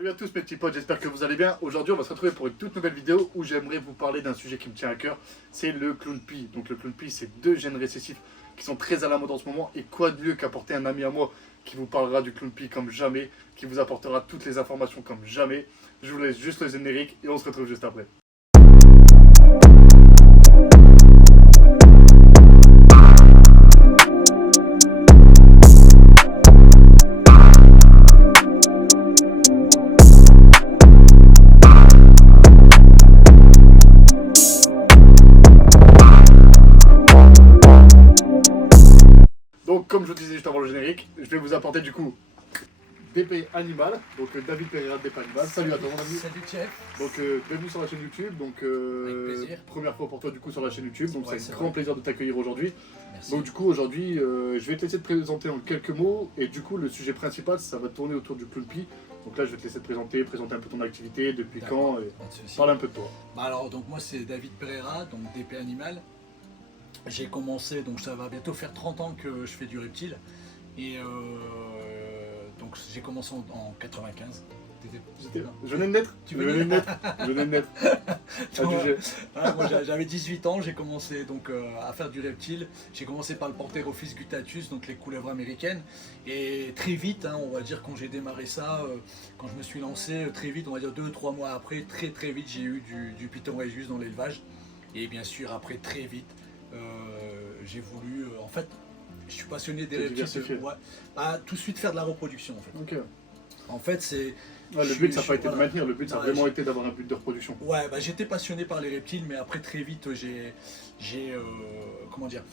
Salut à tous mes petits potes, j'espère que vous allez bien. Aujourd'hui on va se retrouver pour une toute nouvelle vidéo où j'aimerais vous parler d'un sujet qui me tient à cœur. C'est le clown pea. Donc le clown pea, c'est deux gènes récessifs qui sont très à la mode en ce moment. Et quoi de mieux qu'apporter un ami à moi qui vous parlera du clown pea comme jamais, qui vous apportera toutes les informations comme jamais. Je vous laisse juste le générique et on se retrouve juste après. Donc comme je vous disais juste avant le générique, je vais vous apporter du coup DP Animal, donc David Pereira de DP Animal. Salut à toi mon ami. Salut Chef. Donc bienvenue sur la chaîne YouTube, donc Avec plaisir. première fois pour toi du coup sur la chaîne YouTube, donc Ouais, c'est un c'est grand vrai. plaisir de t'accueillir aujourd'hui. Merci. Donc du coup aujourd'hui je vais te laisser te présenter en quelques mots et du coup le sujet principal ça va tourner autour du clown pea. Donc là je vais te laisser te présenter un peu ton activité, depuis D'accord. quand et Pas de souci. parle un peu de toi. Bah alors donc moi c'est David Pereira, donc DP Animal. J'ai commencé, donc ça va bientôt faire 30 ans que je fais du reptile. Et donc j'ai commencé en 95. Je venais de naître, Tu je venais venais de naître, je venais de naître. Adjugé. Moi j'avais 18 ans, j'ai commencé donc à faire du reptile. J'ai commencé par le Pantherophis guttatus, donc les couleuvres américaines. Et très vite, hein, on va dire quand j'ai démarré ça, quand je me suis lancé, très vite, on va dire 2-3 mois après, très vite j'ai eu du Python rhésus dans l'élevage. Et bien sûr après très vite, j'ai voulu, en fait, je suis passionné des reptiles. Ouais, tout de suite faire de la reproduction en fait. Ok. En fait c'est... Ouais, le but ça n'a pas été de maintenir, le but ça a Ouais, vraiment été d'avoir un but de reproduction. Ouais, bah, j'étais passionné par les reptiles, mais après très vite comment dire,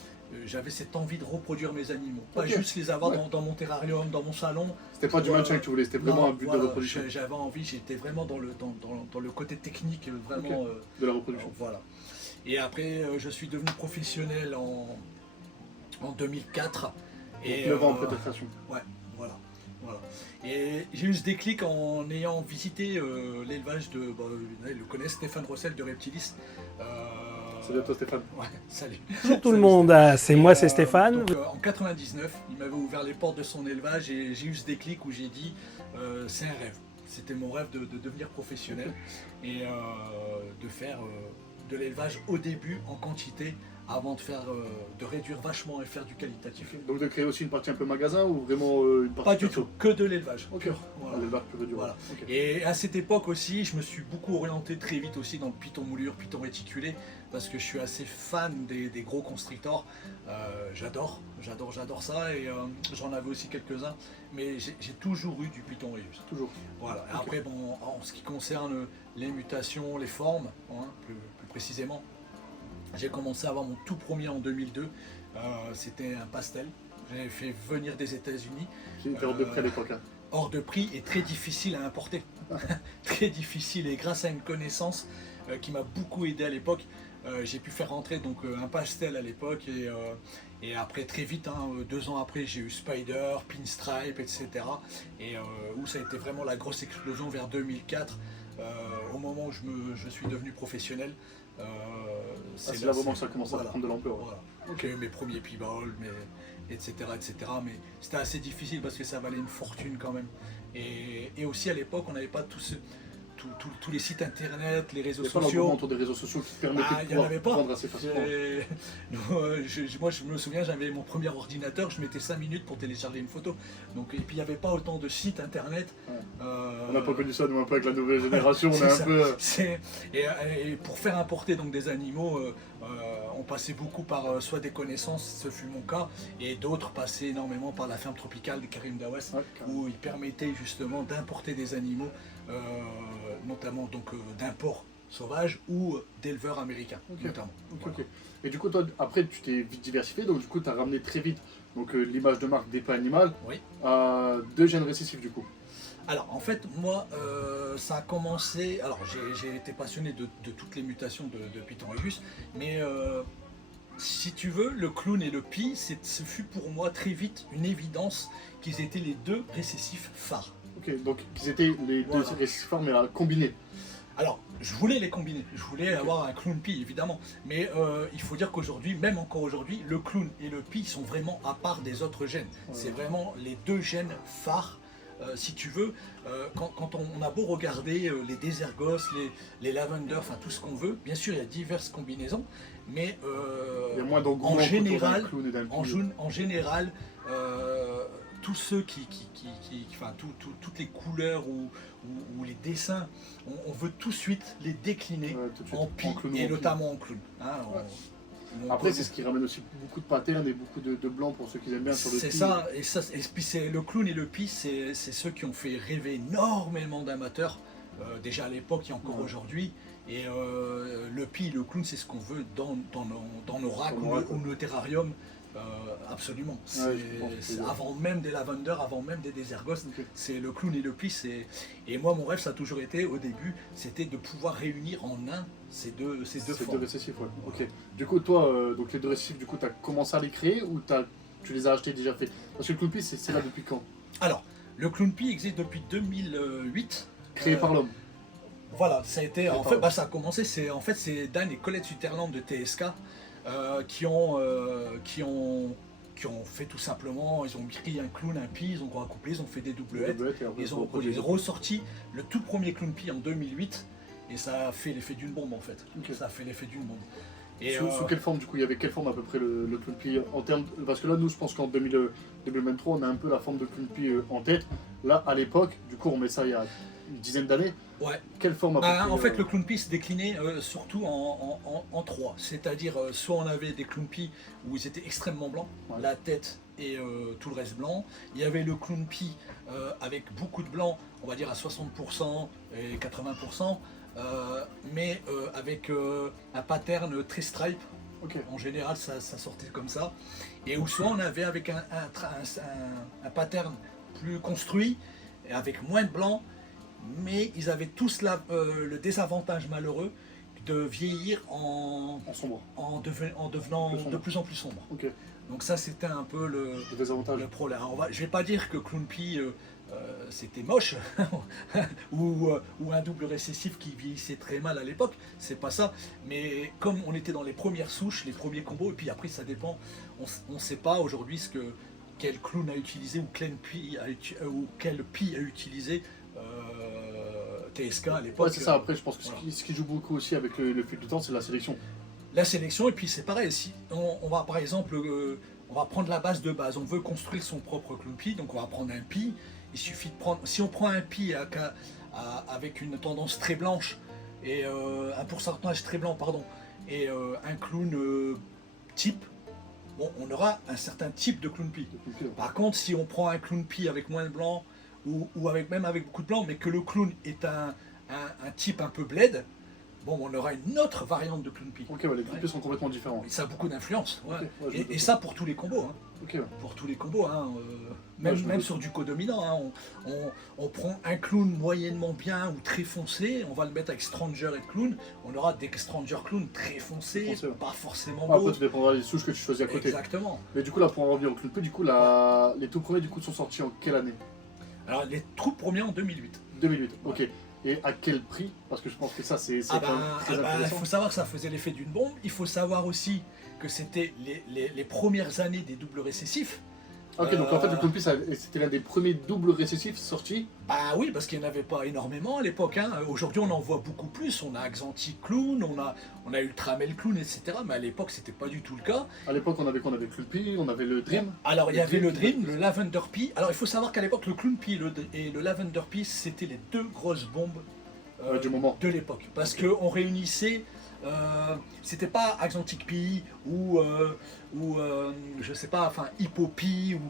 j'avais cette envie de reproduire mes animaux, pas Ok. juste les avoir Ouais. dans mon terrarium, dans mon salon. C'était pas du maintien que tu voulais, c'était vraiment Non, un but voilà, de reproduction. J'avais envie, j'étais vraiment dans le côté technique, vraiment. Ok. De la reproduction. Voilà. Et après, je suis devenu professionnel en 2004. Et 9 ans après ta création. Ouais, voilà. Et j'ai eu ce déclic en ayant visité l'élevage de, il le connaît, Stéphane Rossel de Reptilis. Salut à toi Stéphane. Ouais, salut. Bonjour tout le Salut, monde, c'est moi, c'est Stéphane. Donc, en 99, il m'avait ouvert les portes de son élevage et j'ai eu ce déclic où j'ai dit c'est un rêve. C'était mon rêve de devenir professionnel et de faire de l'élevage au début en quantité avant de réduire vachement et faire du qualitatif. Donc de créer aussi une partie un peu magasin ou vraiment une partie Pas du perso? tout, que de l'élevage. Ok. Pur, voilà. L'élevage pur et dur. Voilà. Ok. Et à cette époque aussi, je me suis beaucoup orienté très vite aussi dans le python moulure, python réticulé, parce que je suis assez fan des gros constrictors. J'adore ça et j'en avais aussi quelques-uns, mais j'ai toujours eu du python rhésus. Toujours. Voilà. Et Ok. après, bon, en ce qui concerne les mutations, les formes, hein, plus précisément, j'ai commencé à avoir mon tout premier en 2002. C'était un pastel. J'avais fait venir des États-Unis. Qui était hors de près à l'époque. Hein. Hors de prix et très difficile à importer. Très difficile, et grâce à une connaissance qui m'a beaucoup aidé à l'époque, j'ai pu faire rentrer donc un pastel à l'époque et après très vite, hein, 2 ans après, j'ai eu Spider, Pinstripe, etc. Et où ça a été vraiment la grosse explosion vers 2004, au moment où je suis devenu professionnel. C'est là vraiment que ça a commencé à prendre de l'ampleur. Voilà. J'ai eu mes premiers piballs, etc. Mais c'était assez difficile parce que ça valait une fortune quand même. Et aussi à l'époque, on n'avait pas tous les sites internet, les réseaux Il n'y a pas sociaux. l'engouement autour des réseaux sociaux qui te permettaient de pouvoir vendre assez facilement. Moi, je me souviens, j'avais mon premier ordinateur, je mettais 5 minutes pour télécharger une photo. Donc, et puis, il n'y avait pas autant de sites internet. Ouais. On n'a pas connu ça, nous, un peu avec la nouvelle génération. On est un peu. Et pour faire importer donc, des animaux, on passait beaucoup par soit des connaissances, ce fut mon cas, et d'autres passaient énormément par la ferme tropicale de Karim Dawas, Ouais, où ils permettaient justement d'importer des animaux, notamment donc d'import sauvage ou d'éleveurs américains, Ok. notamment. Ok. Et du coup, toi, après, tu t'es vite diversifié, donc du coup, tu as ramené très vite l'image de marque DP Animal Oui. à 2 gènes récessifs du coup. Alors en fait moi ça a commencé, alors j'ai été passionné de toutes les mutations de Python rhésus, mais si tu veux, le clown et le pea, ce fut pour moi très vite une évidence qu'ils étaient les deux récessifs phares. Ok, donc ils étaient les deux Voilà. récessifs mais à combiner. Alors, je voulais les combiner, je voulais avoir un clown pea évidemment, mais il faut dire qu'aujourd'hui, même encore aujourd'hui, le clown et le pea sont vraiment à part des autres gènes. Ouais. C'est vraiment les deux gènes phares si tu veux, quand on a beau regarder les Désergos, les Lavender, enfin tout ce qu'on veut, bien sûr il y a diverses combinaisons, mais Il y a moins d'engouement en général, autour d'un clown et d'un en général, tous ceux enfin toutes les couleurs ou les dessins, on veut tout de suite les décliner tout de suite, en pie clown ou et en notamment en clown. Hein, Ouais. on Après, peut- c'est ce qui ramène aussi beaucoup de patterns et beaucoup de blanc pour ceux qui aiment bien sur le c'est pie. ça, et puis c'est le clown et le pie, c'est ceux qui ont fait rêver énormément d'amateurs, déjà à l'époque et encore Ouais. aujourd'hui. Et le pie, le clown, c'est ce qu'on veut dans nos racks Dans nos ou, racks, ou nos terrariums, absolument. je comprends ce que tu veux dire. Avant même des lavenders, avant même des Désergos, Ok. c'est le clown et le pie. Et moi, mon rêve, ça a toujours été, au début, c'était de pouvoir réunir en un ces deux C'est formes. deux récessifs, ouais. Ok. Du coup, toi, donc les deux récessifs, du coup, tu as commencé à les créer ou tu les as achetés déjà faits? Parce que le clown pie, c'est là depuis quand? Alors, le clown pie existe depuis 2008. Créé par l'homme. Voilà, ça a été. En pas fait, mal. ça a commencé. C'est Dan et Colette Sutherland de TSK qui ont fait tout simplement. Ils ont pris un clown, un pie, ils ont recouplé, ils ont fait des doublettes. Ils ont ressorti le tout premier clown pie en 2008 et ça a fait l'effet d'une bombe en fait. Ok. Ça a fait l'effet d'une bombe. Et Sous quelle forme, du coup, il y avait quelle forme à peu près le clown pie en termes. Parce que là, nous, je pense qu'en 2023, on a un peu la forme de clown pie en tête. Là, à l'époque, du coup, on met ça il y a une dizaine d'années. ouais. Quelle forme à peu près En fait, le clown pie se déclinait surtout en trois. C'est-à-dire, soit on avait des clown pie où ils étaient extrêmement blancs, Ouais. la tête et tout le reste blanc. Il y avait le clown pie avec beaucoup de blanc, on va dire à 60% et 80%, mais avec un pattern très stripe. Ok. En général, ça sortait comme ça. Et ou soit on avait avec un pattern plus construit, et avec moins de blanc, mais ils avaient tous le désavantage malheureux de vieillir En sombre. en devenant Plus sombre. de plus en plus sombre. Ok. Donc ça, c'était un peu Le désavantage. le problème. Alors, je vais pas dire que Clown Pie c'était moche ou un double récessif qui vieillissait très mal à l'époque, c'est pas ça. Mais comme on était dans les premières souches, les premiers combos, et puis après ça dépend, on ne sait pas aujourd'hui quel clown a utilisé ou quel pie a utilisé TSK à l'époque. Ouais, c'est ça. Après, je pense que voilà. ce qui joue beaucoup aussi avec le fil du temps, c'est la sélection. La sélection, et puis c'est pareil, si on va par exemple, on va prendre la base de base, on veut construire son propre clown pie, donc on va prendre un pie, il suffit de prendre, si on prend un pie avec une tendance très blanche, et un pourcentage très blanc, pardon, et un clown type, bon, on aura un certain type de clown pie. Par contre, si on prend un clown pie avec moins de blanc, ou même avec beaucoup de blanc, mais que le clown est un type un peu bled, bon, on aura une autre variante de clown pie. Ok, ouais, les clown pies sont complètement différents. Et ça a beaucoup d'influence. Ouais. Ok, ouais, je me Et doute. ça pour tous les combos. Hein. Ok, ouais. Pour tous les combos. Hein. Ouais, je me Même doute. sur du codominant. Hein. On prend un clown moyennement bien ou très foncé. On va le mettre avec Stranger et Clown. On aura des Stranger Clown très foncés, Très foncés, ouais. pas forcément Ah, beaux. après, tu dépendras des souches que tu choisis à côté. Exactement. Mais du coup, là, pour en revenir au clown pie, du coup, les tout premiers du coup sont sortis en quelle année? Alors les troupes premiers en 2008. 2008, ok. Et à quel prix? Parce que je pense que ça, c'est quand même très Il intéressant. faut savoir que ça faisait l'effet d'une bombe. Il faut savoir aussi que c'était les premières années des doubles récessifs. Ok, donc en fait, le clown pie, c'était l'un des premiers doubles récessifs sortis. Ah oui, parce qu'il n'y en avait pas énormément à l'époque. Hein. Aujourd'hui, on en voit beaucoup plus. On a Axantic Clown, on a Ultramel Clown, etc. Mais à l'époque, c'était pas du tout le cas. À l'époque, on avait quoi? On avait Clown pie, on avait le Dream. Alors, il y avait le Dream, Dream. le Lavender Pea. Alors, il faut savoir qu'à l'époque, le Clown Pea et le Lavender Pea, c'était les deux grosses bombes Du moment. de l'époque. Parce qu'on réunissait... c'était pas Axantic Pea ou je sais pas, enfin Hippo Pea ou...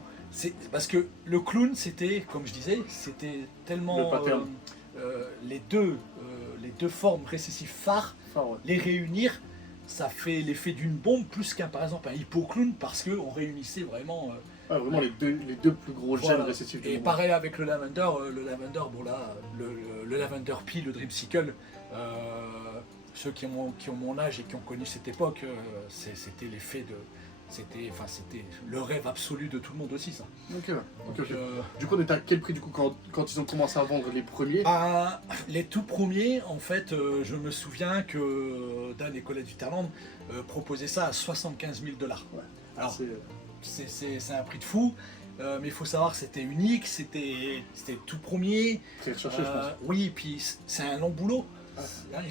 Parce que le clown, c'était, comme je disais, c'était tellement... Le pattern. les deux formes récessives phares, Enfin, ouais. les réunir, ça fait l'effet d'une bombe plus qu'un, par exemple, un Hippo Clown, parce qu'on réunissait vraiment... Ah, vraiment les deux plus gros voilà. gènes récessifs du Et moment. pareil avec le Lavender, bon là, le Lavender Pea, le Dreamsicle, ceux qui ont mon âge et qui ont connu cette époque, c'était l'effet de... C'était le rêve absolu de tout le monde aussi, ça. Ok, ouais. Donc, Ok. Du coup, on était à quel prix du coup quand ils ont commencé à vendre les premiers? les tout premiers, en fait, je me souviens que Dan et Colette Sutherland proposaient ça à 75 000 $. Ouais. Alors, C'est- c'est un prix de fou, mais il faut savoir que c'était unique, c'était tout premier. Très recherché, je pense. Oui, et puis c'est un long boulot. Ah, Hein, ouais,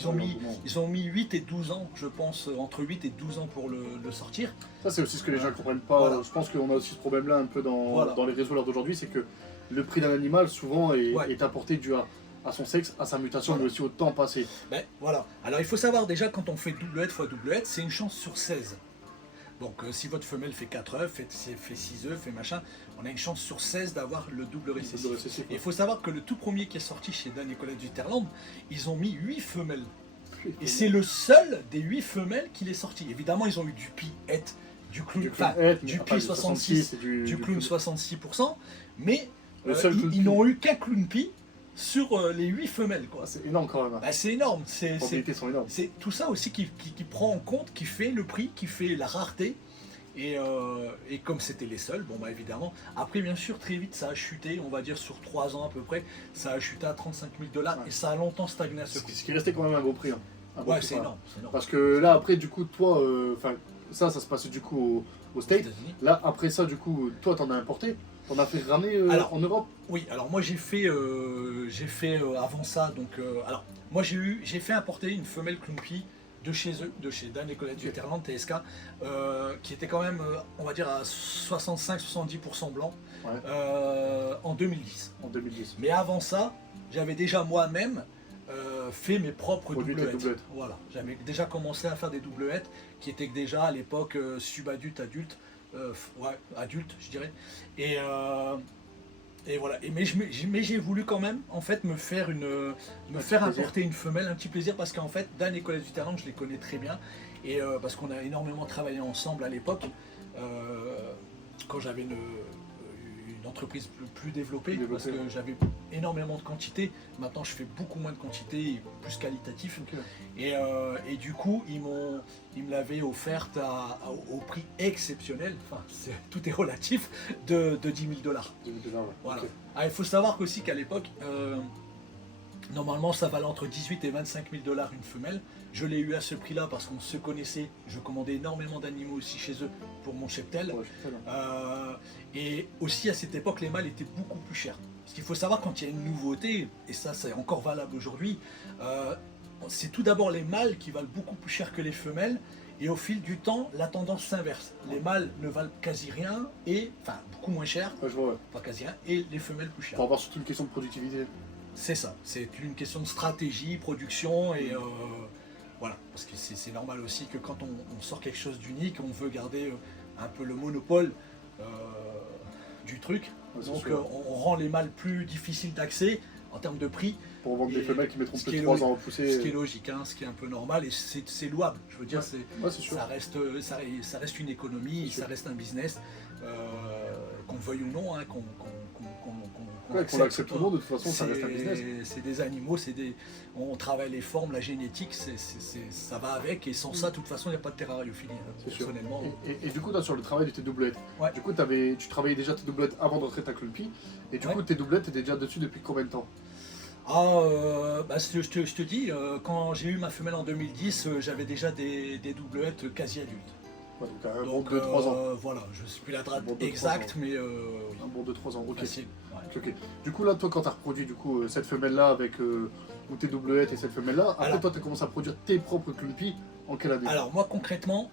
ils ont mis 8 et 12 ans, je pense, entre 8 et 12 ans pour le sortir. Ça, c'est aussi ce que les gens ne comprennent pas. Voilà. Je pense qu'on a aussi ce problème-là un peu Voilà. dans les réseaux l'heure d'aujourd'hui, c'est que le prix d'un animal, souvent, Ouais. est apporté dû à son sexe, à sa mutation, Voilà. mais aussi au temps passé. Ben, voilà. Alors il faut savoir déjà, quand on fait doublette fois doublette, c'est une chance sur 16. Donc si votre femelle fait 4 œufs, fait 6 œufs, fait machin, on a une chance sur 16 d'avoir le double récessif. Le récessif, Et il faut savoir que le tout premier qui est sorti chez Dan et Colette Zuterland, ils ont mis 8 femelles. Et c'est le seul des 8 femelles qu'il est sorti. Évidemment, ils ont eu du pi et du clown, du pi 66, du clown 66%, mais Le seul clown ils pi. n'ont eu qu'un clown pi sur les 8 femelles. Quoi. Ah, c'est énorme quand même. Bah, c'est énorme. Les probabilités sont énormes. C'est tout ça aussi qui prend en compte, qui fait le prix, qui fait la rareté. Et comme c'était les seuls, bon bah évidemment. Après, bien sûr, très vite, ça a chuté, on va dire sur 3 ans à peu près, ça a chuté à 35 000 $, Ouais. et ça a longtemps stagné à ce Ce prix. qui restait quand même un beau prix. Hein. Un bon Ouais, prix, c'est voilà. énorme, c'est énorme. Parce que là, après, du coup, toi, ça se passait du coup au Aux States. États-Unis. Là, après ça, du coup, toi, t'en as importé. T'en as fait ramener Alors, en Europe. Oui, alors moi j'ai fait avant ça, donc alors moi j'ai fait importer une femelle Clumpy de chez eux, de chez Dan et Colette Zuterland, TSK, qui était quand même, on va dire, à 65-70% blanc, Ouais. en 2010. En 2010. Mais avant ça, j'avais déjà moi-même fait mes propres Produit tes doublettes. doublettes. Voilà, j'avais déjà commencé à faire des doublettes qui étaient déjà à l'époque subadulte, adulte, ouais, adulte, je dirais. Et voilà. Mais j'ai voulu quand même en fait me faire importer une femelle, un petit plaisir, parce qu'en fait Dan et Colette Zuterland, je les connais très bien, et parce qu'on a énormément travaillé ensemble à l'époque, quand j'avais une entreprise plus développée, parce que j'avais énormément de quantité. Maintenant je fais beaucoup moins de quantité et plus qualitatif. Ok. Et du coup, ils me l'avaient offerte au prix exceptionnel, enfin tout est relatif, de 10 000 $. Déjà, ouais. Voilà. Ok. Ah, il faut savoir qu'aussi qu'à l'époque, normalement ça valait entre 18 et 25 000 $ une femelle. Je l'ai eu à ce prix-là parce qu'on se connaissait. Je commandais énormément d'animaux aussi chez eux pour mon cheptel. Ouais, je sais bien. Et aussi à cette époque, les mâles étaient beaucoup plus chers. Parce qu'il faut savoir, quand il y a une nouveauté, et ça c'est encore valable aujourd'hui, c'est tout d'abord les mâles qui valent beaucoup plus cher que les femelles, et au fil du temps, la tendance s'inverse. Les mâles ne valent quasi rien, enfin beaucoup moins cher, Ouais, je vois, ouais. pas quasi rien, et les femelles plus chères. Pour avoir surtout une question de productivité. C'est ça, c'est une question de stratégie, production, et voilà. Parce que c'est normal aussi que quand on sort quelque chose d'unique, on veut garder un peu le monopole du truc. Ouais, c'est Donc sûr. on rend les mâles plus difficiles d'accès en termes de prix, Pour vendre des Et femelles qui mettront ce qui peut-être est 3 ans à ce pousser. qui est logique, hein, ce qui est un peu normal, et c'est louable. Je veux dire, Ouais, c'est sûr. ça reste une économie, C'est sûr. ça reste un business, qu'on le veuille ou non, hein, qu'on Ouais, qu'on accepte tout le monde, de toute façon, ça C'est- reste un business. C'est des animaux, on travaille les formes, la génétique, ça va avec, et sans ça, de toute façon, il n'y a pas de terrariophilie, hein, C'est sûr. personnellement. Et du coup, toi, sur le travail de tes doublettes, Ouais. du coup, tu travaillais déjà tes doublettes avant d'entrer ta Clumpy, et du Ouais. coup, tes doublettes, t'étais déjà dessus depuis combien de temps? Bah, je te dis, quand j'ai eu ma femelle en 2010, j'avais déjà des doublettes quasi adultes. Ouais, donc un bon Donc 2-3 ans. voilà, je ne sais plus la date Bon, 2-3 exacte, ans. mais Un bon 2-3 ans, ok. facile. Ouais. Ok. Du coup, là, toi, quand tu as reproduit du coup, cette femelle-là avec ou tes doublettes et cette femelle-là, après, Alors- toi, tu as commencé à produire tes propres Clumpy en quelle année? Alors moi concrètement,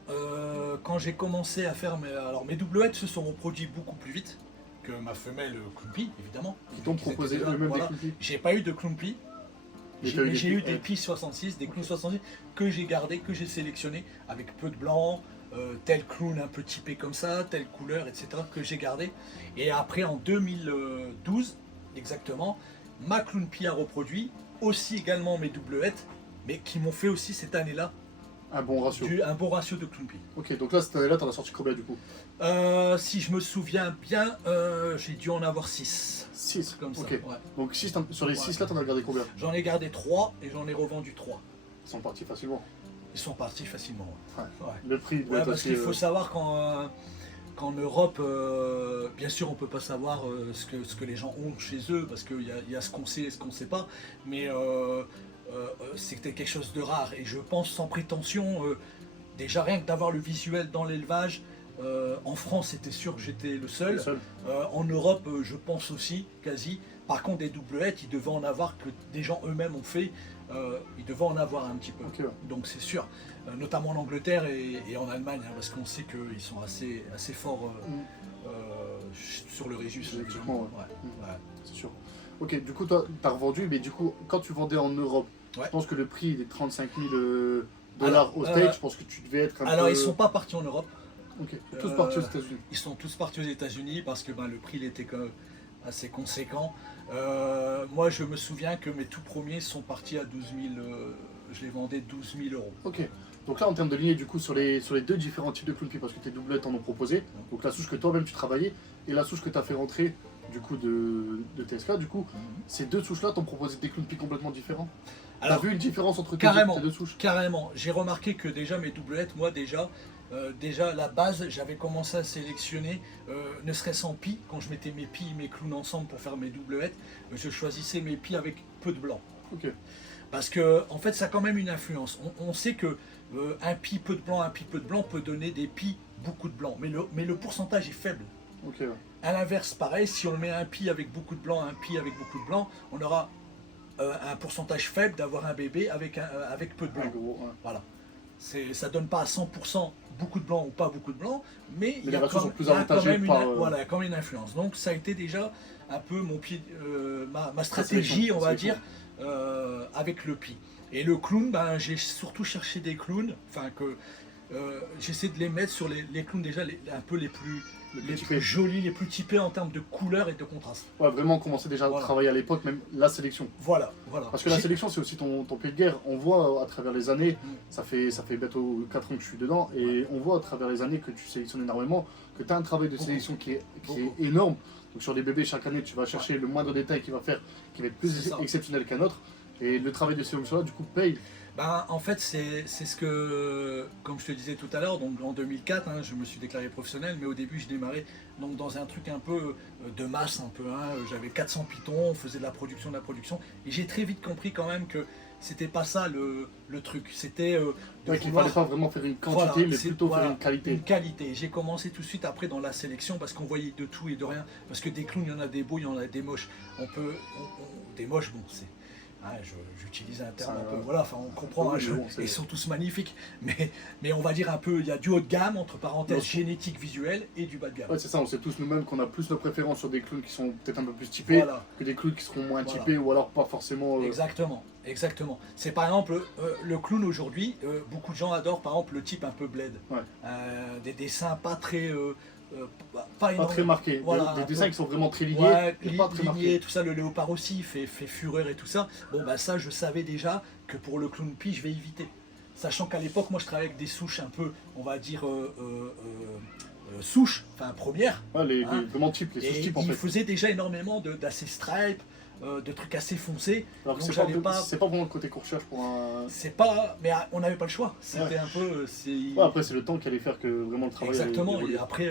quand j'ai commencé à faire mes doublettes se sont reproduits beaucoup plus vite que ma femelle Clumpy, évidemment. Ils t'ont Ils étaient proposé déjà- eux-mêmes voilà. des Clumpy? J'ai pas eu de Clumpy, Mais j'ai t'as eu mais des j'ai eu Clumpy, des ouais. Pi 66, des clowns 66 que j'ai gardés, que j'ai sélectionnés avec peu de blanc, tel clown un peu typé comme ça, telle couleur, etc. que j'ai gardé. Et après en 2012, exactement, ma Clumpy a reproduit, aussi également mes doublettes, mais qui m'ont fait aussi cette année-là Un bon ratio. un bon ratio de Clumpy. Ok, donc là, cette année-là, t'en as sorti combien du coup? Si je me souviens bien, j'ai dû en avoir 6. 6. Comme ça. Ok. Ouais. Donc sur les Ouais. 6 là, t'en as gardé combien? J'en ai gardé 3 et j'en ai revendu 3. Ils sont partis facilement. Ils sont partis facilement. Ouais. Ouais. Ouais. Le prix doit Ouais, être parce aussi. qu'il faut savoir qu'en Europe, bien sûr, on peut pas savoir ce que les gens ont chez eux, parce qu'il y a ce qu'on sait et ce qu'on sait pas, mais c'était quelque chose de rare. Et je pense, sans prétention, déjà rien que d'avoir le visuel dans l'élevage, En France, c'était sûr que j'étais le seul. Le seul. En Europe, je pense aussi, quasi. Par contre, des doublettes, ils devaient en avoir, que des gens eux-mêmes ont fait, ils devaient en avoir un petit peu. Ok, ouais. Donc c'est sûr, notamment en Angleterre et en Allemagne, hein, parce qu'on sait qu'ils sont assez forts sur le Régis. Génétiquement, ouais. Ouais. C'est sûr. Ok, du coup, toi, tu as revendu, mais du coup, quand tu vendais en Europe, Ouais. je pense que le prix des 35 000 dollars au States, je pense que tu devais être un Alors peu... ils sont pas partis en Europe, Ok, ils sont tous partis aux États-Unis. ils sont tous partis aux États-Unis parce que le prix il était quand même assez conséquent. Moi je me souviens que mes tout premiers sont partis à 12 000, je les vendais 12 000 euros. Ok. Donc là, en termes de lignée, du coup, sur les deux différents types de clown pie, parce que tes doublettes en ont proposé, donc la souche que toi-même tu travaillais, et la souche que tu as fait rentrer, du coup, de TSK, du coup, ces deux souches-là t'ont proposé des clown pie complètement différents. T'as Alors vu une différence entre carrément, tes deux souches? carrément, j'ai remarqué que déjà mes doublettes, moi déjà la base, j'avais commencé à sélectionner, ne serait-ce en pie, quand je mettais mes pies et mes clowns ensemble pour faire mes doublettes, je choisissais mes pies avec peu de blanc. Ok. Parce que en fait, ça a quand même une influence. On sait que un pie peu de blanc, un pie peu de blanc peut donner des pies beaucoup de blanc, mais le pourcentage est faible. Ok, ouais. À l'inverse, pareil, si on met un pie avec beaucoup de blanc, un pie avec beaucoup de blanc, on aura un pourcentage faible d'avoir un bébé avec peu de blanc. Ouais, gros, ouais. Voilà. Ça donne pas à 100% beaucoup de blanc ou pas beaucoup de blanc, mais il y les a ratios quand, sont plus il y a quand avantagés même par, voilà, il y a quand même une influence. Donc ça a été déjà un peu ma stratégie, sélection, on va sélection. dire, avec le pie. Et le clown, j'ai surtout cherché des clowns, j'essaie de les mettre sur les clowns déjà un peu les plus typés. jolis, les plus typés en termes de couleur et de contraste. Ouais, vraiment commencer déjà à Voilà. travailler à l'époque, même la sélection. Voilà. Parce que la sélection, c'est aussi ton pied de guerre. On voit à travers les années, Mm. ça fait bientôt 4 ans que je suis dedans, et on voit à travers les années que tu sélectionnes énormément, que tu as un travail de sélection qui est énorme. Donc sur les bébés, chaque année, tu vas chercher le moindre détail qui va être plus C'est ça. exceptionnel qu'un autre. Et le travail de sélection là, du coup, paye. En fait, c'est ce que, comme je te disais tout à l'heure, donc en 2004, je me suis déclaré professionnel, mais au début, je démarrais donc, dans un truc un peu de masse, un peu. J'avais 400 pitons, on faisait de la production, et j'ai très vite compris quand même que c'était pas ça le truc. C'était Ouais, qu'il ne fallait pas vraiment faire une quantité, Voilà, mais c'est- plutôt voilà, faire une qualité. Une qualité. J'ai commencé tout de suite après dans la sélection parce qu'on voyait de tout et de rien. Parce que des clowns, il y en a des beaux, il y en a des moches. Des moches, bon, c'est. J'utilise un terme Ça, un peu, voilà, enfin on comprend, oui, mais bon, c'est- ils sont tous magnifiques, mais on va dire un peu, il y a du haut de gamme, entre parenthèses, Non, génétique, visuel, et du bas de gamme. Ouais, c'est ça, on sait tous nous-mêmes qu'on a plus nos préférences sur des clowns qui sont peut-être un peu plus typés Voilà. que des clowns qui seront moins Voilà. typés ou alors pas forcément. Exactement. C'est par exemple le clown aujourd'hui, beaucoup de gens adorent par exemple le type un peu bled. Ouais. Des dessins pas très. Pas Pas énorme. très marqués. Voilà, des un dessins peu. qui sont vraiment très lignés, Ouais, mais pas très ligné, marqués. tout ça, le léopard aussi fait fureur et tout ça. Bon, ça, je savais déjà que pour le clown pie, je vais éviter. Sachant qu'à l'époque, moi, je travaillais avec des souches un peu, on va dire, souches, enfin premières. Ouais, les Hein. vraiment types, les Et sous-types en il fait. faisait déjà énormément d'assez stripes, de trucs assez foncés. Alors que donc c'est pas, j'avais pas- c'est pas vraiment le côté qu'on recherche pour un. C'est pas, mais on n'avait pas le choix. C'était Ouais. un peu, Ouais, après, c'est le temps qui allait faire que vraiment le travail. allait exactement. évoluer. Et après,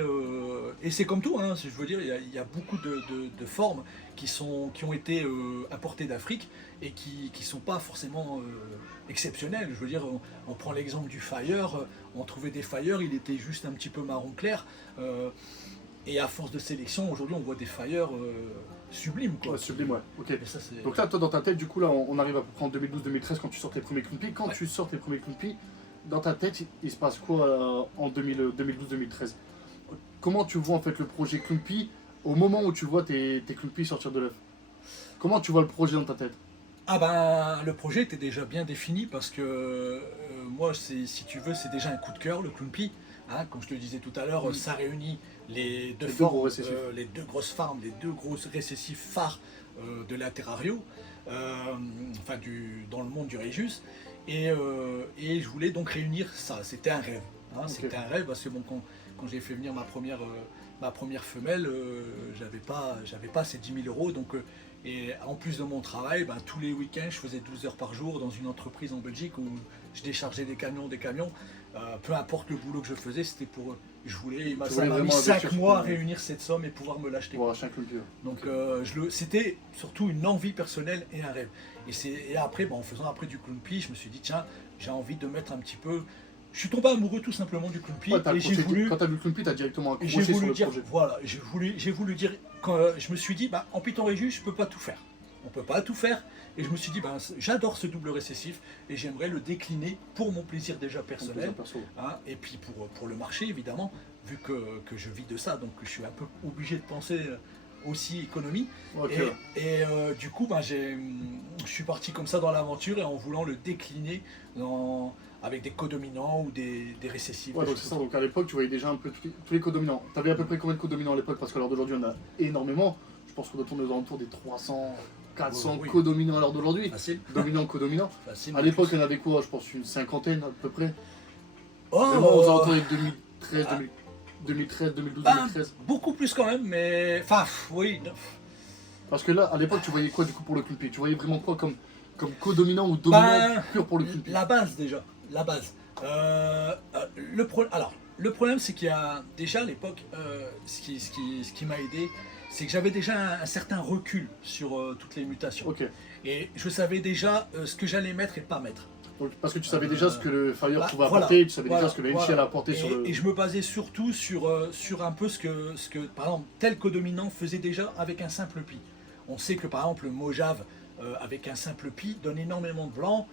et c'est comme tout. Je veux dire, il y a beaucoup de formes qui ont été apportées d'Afrique et qui sont pas forcément exceptionnelles. Je veux dire, on prend l'exemple du Fire. On trouvait des Fire, il était juste un petit peu marron clair. Et à force de sélection, aujourd'hui, on voit des Fire sublimes, quoi. Ouais, sublime, ouais. Ok. Et ça, c'est- Donc là, toi, dans ta tête, du coup, là, on arrive à peu près en 2012-2013 quand tu sortes les premiers clown pie. Quand Ouais. tu sortes les premiers clown pie, dans ta tête, il se passe quoi en 2012-2013? Comment tu vois en fait le projet clown pie au moment où tu vois tes clown pie sortir de l'œuf? Comment tu vois le projet dans ta tête? Le projet était déjà bien défini parce que moi, si tu veux, c'est déjà un coup de cœur, le clown pie. Comme je te disais tout à l'heure, Mm. ça réunit les deux Les deux formes, gros récessifs. les deux grosses formes, les deux gros récessifs phares de la Terrario, dans le monde du Régis. Et je voulais donc réunir ça. C'était un rêve. Ok. C'était un rêve parce que quand j'ai fait venir ma première femelle, j'avais pas ces 10 000 euros. Donc, et en plus de mon travail, tous les week-ends, je faisais 12 heures par jour dans une entreprise en Belgique où je déchargeais des camions. Peu importe le boulot que je faisais, c'était pour. Ça voulais m'a mis vraiment 5 investir mois à pour- réunir cette somme et pouvoir me l'acheter. Pour acheter un clown pie. Donc c'était surtout une envie personnelle et un rêve. Et après, en faisant après du clown pie, je me suis dit tiens, j'ai envie de mettre un petit peu je suis tombé amoureux tout simplement du clown pea Ouais, et j'ai voulu. Quand t'as vu le clown pea, t'as directement Et accroché j'ai sur voulu le dire, projet. voilà, j'ai voulu dire, quand je me suis dit, bah, en Python Régus, je peux pas tout faire. On peut pas tout faire. Et je me suis dit, bah, j'adore ce double récessif et j'aimerais le décliner pour mon plaisir déjà personnel. Perso. Hein, et puis pour le marché, évidemment, vu que je vis de ça, donc je suis un peu obligé de penser aussi économie. Ok. Du coup, ben, je suis parti comme ça dans l'aventure et en voulant le décliner avec des codominants ou des récessifs. Ouais, donc c'est ça. Donc à l'époque, tu voyais déjà un peu tous les codominants. T'avais à peu près combien de codominants à l'époque? Parce qu'à l'heure d'aujourd'hui, on a énormément. Je pense qu'on doit tourner aux alentours des 300, 400 Oui. codominants à l'heure d'aujourd'hui. Facile. Dominant, codominant. Facile. À l'époque, il y en avait quoi? Je pense une cinquantaine à peu près. Oh, Vraiment aux alentours de 2013, 2013, 2012, ben, 2013. beaucoup plus quand même, mais. Enfin, oui. Parce que là, à l'époque, tu voyais quoi du coup pour le clown pea? Tu voyais vraiment quoi comme codominant ou dominant Ben, pur pour le clown pea? La base déjà. La base. Alors, le problème, c'est qu'il y a déjà à l'époque, ce qui m'a aidé, c'est que j'avais déjà un certain recul sur toutes les mutations. Ok. Et je savais déjà ce que j'allais mettre et pas mettre. Donc, parce que tu savais déjà ce que le Fire Bah, pouvait voilà, apporter, tu savais voilà, déjà ce que le Enchi voilà. allait apporter sur le. Et je me basais surtout sur un peu ce que, par exemple, tel codominant faisait déjà avec un simple pi. On sait que par exemple le Mojave avec un simple pi donne énormément de blanc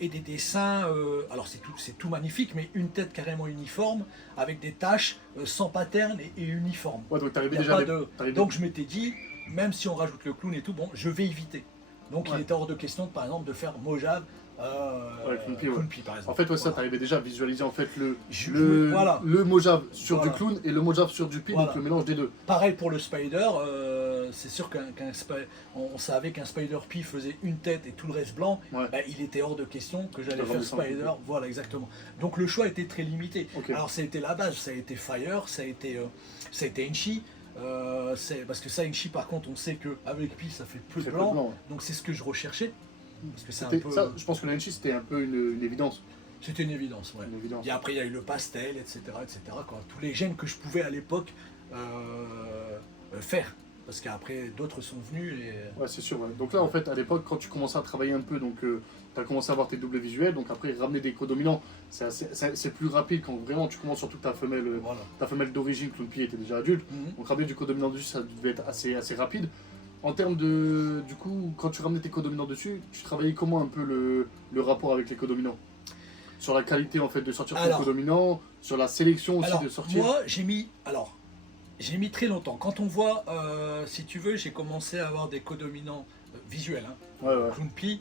et des dessins, alors c'est tout magnifique, mais une tête carrément uniforme avec des taches sans pattern et uniforme. Ouais, donc t'arrivais Y a déjà pas à de- t'arrivais- Donc je m'étais dit, même si on rajoute le clown et tout, bon, je vais éviter. Donc Ouais. il était hors de question, par exemple, de faire Mojave, Clown pea, ouais. Clown pea, par exemple. En fait, ouais, ça, Voilà. t'arrivais déjà à visualiser en fait Voilà. le Mojave sur Voilà. du clown et le Mojave sur du pi, Voilà. donc le mélange des deux. Pareil pour le Spider, c'est sûr on savait qu'un Spider Pi faisait une tête et tout le reste blanc, Ouais. bah, il était hors de question que j'allais De faire rendre ça un Spider, peu. voilà exactement. Donc le choix était très limité. Ok. Alors ça a été la base, ça a été Fire, ça a été Enchi, parce que ça Enchi par contre on sait qu'avec Pi ça fait peu de C'est peu blanc, de blanc, ouais. donc c'est ce que je recherchais, parce que c'est un C'était- peu... ça, je pense que l'Enchi c'était un peu une évidence. C'était une évidence, ouais. Une évidence. Et après, il y a eu le pastel, etc. Quoi. Tous les gènes que je pouvais à l'époque faire. Parce qu'après, d'autres sont venus et... Ouais, c'est sûr. Ouais. Donc là, en fait, à l'époque, quand tu commençais à travailler un peu, donc tu as commencé à avoir tes doubles visuels, donc après, ramener des codominants, c'est plus rapide quand vraiment tu commences surtout que Voilà. ta femelle d'origine, Clown Pea, était déjà adulte. Mhm. Donc ramener du codominant dessus, ça devait être assez rapide. En termes de. Du coup, quand tu ramenais tes codominants dessus, tu travaillais comment un peu le rapport avec les codominants? Sur la qualité en fait de sortir ton Alors- codominant, sur la sélection aussi Alors, de sortir. moi, j'ai mis très longtemps. Quand on voit, si tu veux, j'ai commencé à avoir des codominants visuels. Hein. Ouais, ouais. Clown Pea,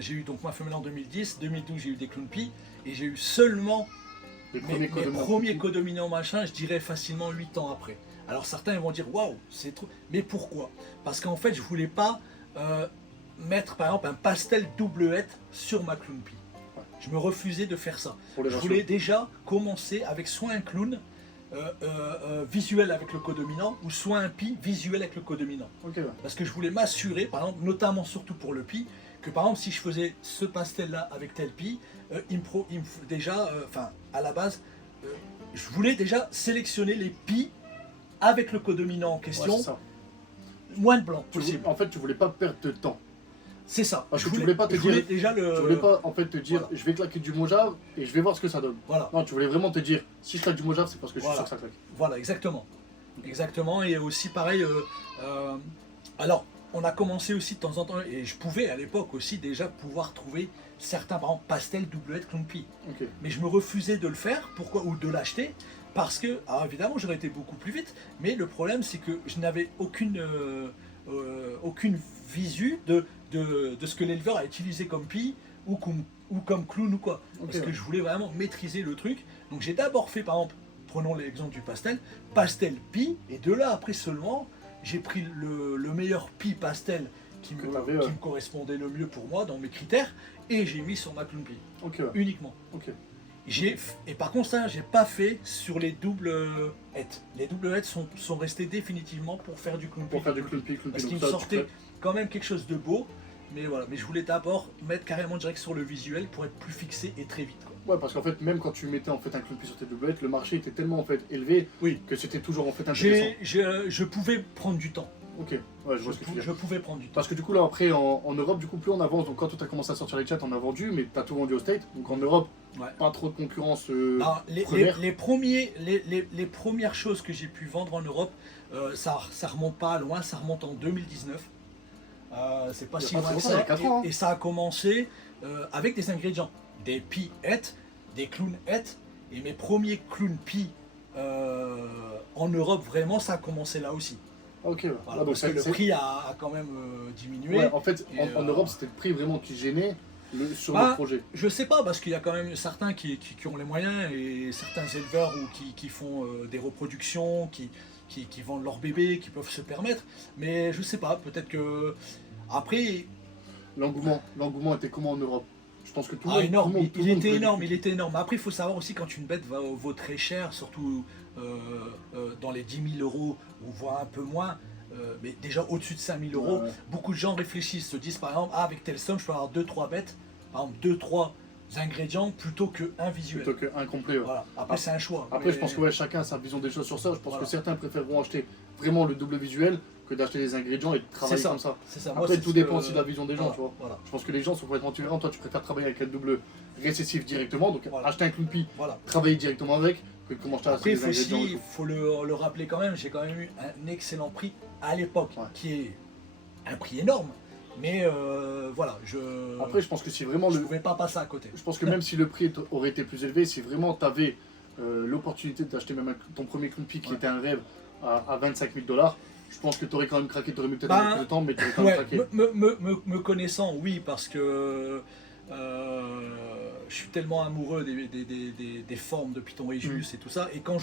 j'ai eu donc ma femelle en 2010, 2012 j'ai eu des Clown Pea, et j'ai eu seulement Les mes codominants. premiers codominants machin, je dirais facilement 8 ans après. Alors certains ils vont dire waouh, c'est trop. Mais pourquoi? Parce qu'en fait je voulais pas mettre par exemple un pastel doublette sur ma Clown Pea. Ouais. Je me refusais de faire ça. Pour les Je ratios. voulais déjà commencer avec soit un clown visuel avec le codominant ou soit un pi visuel avec le codominant. Ok, ouais. Parce que je voulais m'assurer, par exemple, notamment surtout pour le pi, que par exemple si je faisais ce pastel là avec tel pi, à la base, je voulais déjà sélectionner les pis avec le codominant en Ouais, question, c'est ça. moins de blanc Tu possible. en fait, tu voulais pas perdre de temps. C'est ça. Parce que tu voulais pas te je voulais dire- déjà le. Tu voulais pas en fait te dire, voilà. je vais claquer du Mojave et je vais voir ce que ça donne. Voilà. Non, tu voulais vraiment te dire, si je claque du Mojave, c'est parce que je suis Voilà. sûr que ça claque. Voilà, exactement. Exactement, et aussi pareil, alors on a commencé aussi de temps en temps, et je pouvais à l'époque aussi déjà pouvoir trouver certains, par exemple, pastels doublette Clown Pea. Ok. Mais je me refusais de le faire, pourquoi, ou de l'acheter, parce que, alors évidemment j'aurais été beaucoup plus vite, mais le problème c'est que je n'avais aucune visu de ce que l'éleveur a utilisé comme pie, ou comme clown ou quoi. Ok, Parce que ouais. je voulais vraiment maîtriser le truc. Donc j'ai d'abord fait, par exemple, prenons l'exemple du pastel pie, et de là après seulement, j'ai pris le meilleur pie pastel qui Que me, t'avais, qui me correspondait le mieux pour moi dans mes critères, et j'ai mis sur ma clown pie, Ok, ouais. uniquement. Ok. Et par contre ça, j'ai pas fait sur les doubles hêtes. Les doubles hêtes sont restés définitivement pour faire du clown pie. Pour faire du Clown Pea, Parce qu'il me donc ça, tu sortait fais- quand même quelque chose de beau, mais voilà. Mais je voulais d'abord mettre carrément direct sur le visuel pour être plus fixé et très vite, quoi. Ouais, parce qu'en fait, même quand tu mettais en fait un Clown Pea sur tes doublettes, le marché était tellement en fait élevé Oui. que c'était toujours en fait intéressant. Je pouvais prendre du temps. Ok, ouais, je vois ce que tu veux Je dire. pouvais prendre du temps. Parce que du coup, là, après, en Europe, du coup, plus on avance, donc quand tu as commencé à sortir les chats, on a vendu, mais tu as tout vendu au State. Donc en Europe, Ouais. pas trop de concurrence Non, première. les premières choses que j'ai pu vendre en Europe, ça remonte pas loin, ça remonte en 2019. C'est pas Il y a si pas loin très que longtemps, il y a ça. 4 ans, hein. Et ça a commencé avec des ingrédients. Des piettes, des clownettes. Et mes premiers clown pea en Europe, vraiment, ça a commencé là aussi. Ok, ouais. Voilà, Ah, donc parce que le c'est- prix a quand même diminué. Ouais, en fait, Et, en Europe, c'était le prix vraiment qui gênait sur Bah, le projet. Je sais pas, parce qu'il y a quand même certains qui ont les moyens et certains éleveurs ou qui font des reproductions, qui vendent leurs bébés, qui peuvent se permettre. Mais je sais pas, peut-être que. Après, L'engouement était comment en Europe? Je pense que tout le ah, monde. énorme, tout le monde il était voulait- énorme, il était énorme. Après, il faut savoir aussi quand une bête vaut très cher, surtout dans les 10 000 euros ou voire un peu moins, mais déjà au-dessus de 5 000 euros, Ouais. beaucoup de gens réfléchissent, se disent par exemple, ah, avec telle somme, je peux avoir 2-3 bêtes, par exemple 2-3 ingrédients plutôt qu'un visuel. Plutôt qu'incomplet. Ouais. Voilà. Après, c'est un choix. Après, mais- je pense que ouais, chacun a sa vision des choses sur ça. Je pense Voilà. que certains préféreront acheter vraiment le double visuel que d'acheter des ingrédients et de travailler ça. comme ça. C'est ça. Moi, Après, c'est tout ce dépend que- aussi de la vision des gens, Voilà, tu vois. Voilà. Je pense que les gens sont complètement différents. Toi, tu préfères travailler avec un double récessif directement, donc Voilà. acheter un Clumpy, Voilà. travailler directement avec, que comment acheter Après, il des faut ingrédients et aussi, tout. faut le rappeler quand même, j'ai quand même eu un excellent prix à l'époque, Ouais. qui est un prix énorme. Mais voilà, Après, je pense que si vraiment je le. pouvais pas passer à côté. Je pense que même si le prix aurait été plus élevé, si vraiment tu avais l'opportunité d'acheter même ton premier Clumpy qui Ouais. était un rêve à 25 000 $, je pense que tu aurais quand même craqué, tu aurais mis peut-être Bah, un peu plus de temps, mais tu aurais quand même Ouais, craqué. me connaissant, oui, parce que je suis tellement amoureux des formes de Python Regius et tout ça. Et quand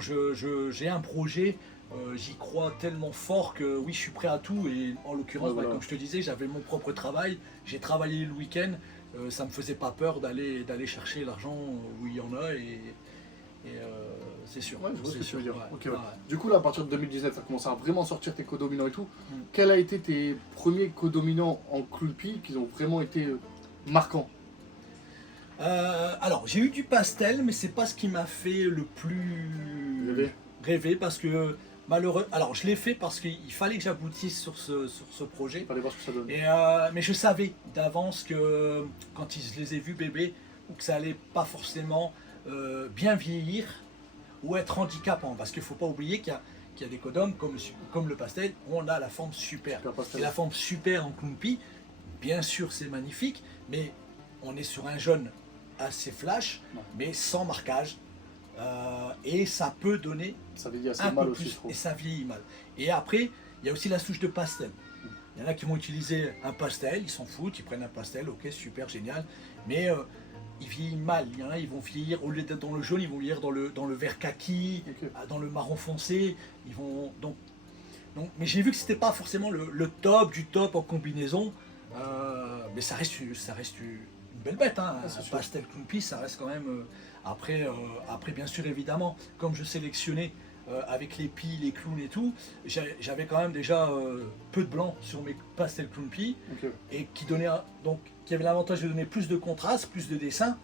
j'ai un projet, j'y crois tellement fort que oui, je suis prêt à tout. Et en l'occurrence, Ouais, voilà. comme je te disais, j'avais mon propre travail, j'ai travaillé le week-end. Ça me faisait pas peur d'aller chercher l'argent où il y en a c'est sûr. Ouais, je vois ce c'est que tu sûr, veux dire. ouais, Ok, ouais. ouais. Du coup, là, à partir de 2019, tu as commencé à vraiment sortir tes codominants et tout. Mm. Quels a été tes premiers codominants en Clumpy qui ont vraiment été marquants? Alors, j'ai eu du pastel, mais c'est pas ce qui m'a fait le plus Rêver. parce que malheureux. Alors, je l'ai fait parce qu'il fallait que j'aboutisse sur ce projet. Fallait voir ce que ça donne. Mais je savais d'avance que quand je les ai vus bébés, ou que ça allait pas forcément bien vieillir ou être handicapant. Parce qu'il faut pas oublier qu'il y a des codomes comme le pastel où on a la forme super. Super pastel. Et la forme super en Clumpy, bien sûr c'est magnifique, mais on est sur un jaune assez flash, Ouais. mais sans marquage. Et ça peut donner Ça veut dire assez un mal peu aussi, je plus, trouve. et ça vieillit mal. Et après, il y a aussi la souche de pastel. Il y en a qui vont utiliser un pastel, ils s'en foutent, ils prennent un pastel, ok, super, génial, mais ils vieillissent mal. Il y en a, ils vont vieillir, au lieu d'être dans le jaune, ils vont vieillir dans le vert kaki, Ok. dans le marron foncé. Ils vont donc mais j'ai vu que c'était pas forcément le top du top en combinaison, mais ça reste une belle bête, hein. Ah, c'est Un sûr. pastel Clumpy, ça reste quand même. Après, bien sûr, évidemment, comme je sélectionnais avec les pies, les clowns et tout, j'avais quand même déjà peu de blanc sur mes pastels Clumpy Ok. et qui avait l'avantage de donner plus de contraste, plus de dessin,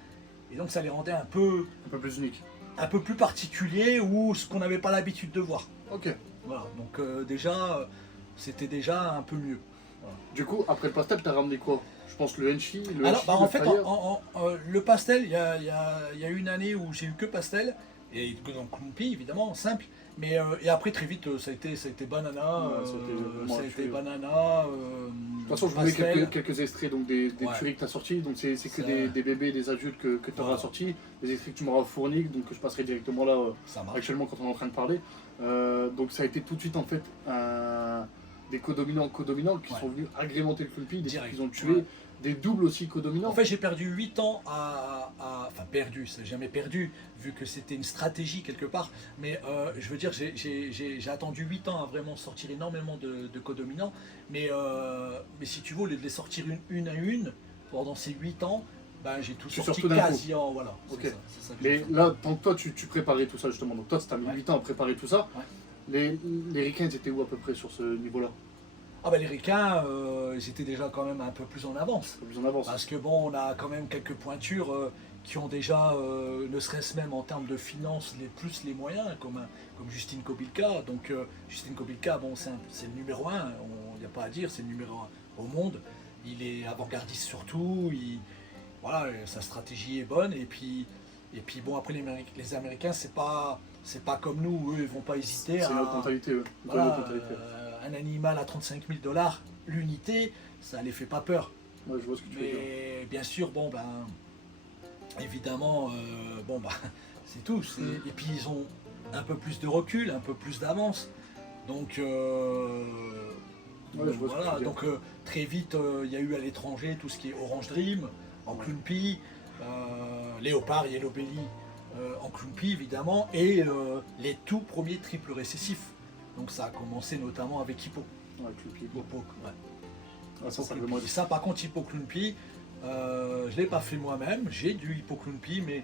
et donc ça les rendait un peu Un peu plus unique. particuliers ou ce qu'on n'avait pas l'habitude de voir. Ok. Voilà, donc déjà, c'était déjà un peu mieux. Du coup, après le pastel, t'as ramené quoi? Je pense le Henshi, le Alors, Henshi, bah, le en fait, Fire. le pastel, il y a une année où j'ai eu que pastel, et donc Clumpy évidemment, simple, mais et après très vite ça a été banana, Ouais, ça a été vraiment ça a un été tuer. banana. De toute façon, je vous mets pastel. quelques extraits donc des Ouais. tueries que tu as sortis. Donc, c'est que Ça- des bébés, des adultes que tu auras Voilà. sortis. Des extraits que tu m'auras fournis, donc que je passerai directement là, Ça marche. actuellement, quand on est en train de parler. Donc, ça a été tout de suite, en fait, des codominants qui Ouais. sont venus agrémenter le Clumpy, des Direct. trucs qu'ils ont tués, Ouais. des doubles aussi codominants. En fait, j'ai perdu 8 ans Enfin, perdu, c'est jamais perdu, vu que c'était une stratégie quelque part. Mais je veux dire, j'ai attendu 8 ans à vraiment sortir énormément de codominants. Mais si tu veux, au lieu de les sortir une à une, pendant ces 8 ans, ben, j'ai tout Tu sorti sors tout d'un quasi en. Voilà. Ok. C'est ça que j'ai Mais fait. là, tant que toi, tu préparais tout ça, justement. Donc, toi, tu as mis Ouais. 8 ans à préparer tout ça. Ouais. Les Ricains étaient où à peu près sur ce niveau-là? Ah bah les Ricains, ils étaient déjà quand même un peu plus en avance. Plus en avance. Parce que bon, on a quand même quelques pointures qui ont déjà, ne serait-ce même en termes de finances, les moyens, comme Justine Kobilka. Donc Justine Kobilka, bon, c'est le numéro un, il n'y a pas à dire, c'est le numéro un au monde. Il est avant-gardiste surtout, voilà, sa stratégie est bonne. Et puis bon, après les Américains, c'est pas comme nous, eux, ils vont pas hésiter C'est à... notre mentalité, eux. Voilà, Notre mentalité. un animal à 35 000 dollars l'unité, ça les fait pas peur. Ouais, je vois ce que tu veux dire. Mais bien sûr, bon ben, évidemment, bon ben, c'est tout. Et puis ils ont un peu plus de recul, un peu plus d'avance. Donc Ouais, je vois ce que tu voilà. veux dire. Donc très vite, il y a eu à l'étranger tout ce qui est Orange Dream, en Clumpy, Léopard, Yellow Belly, en Clumpy évidemment, et les tout premiers triples récessifs. Donc ça a commencé notamment avec Hippo. Ouais, Clumpy. Hippo, ouais. Ah, ça, Clumpy. vraiment... Ça, par contre, Hippo Clumpy, je ne l'ai pas fait moi-même. J'ai du Hippo Clumpy, mais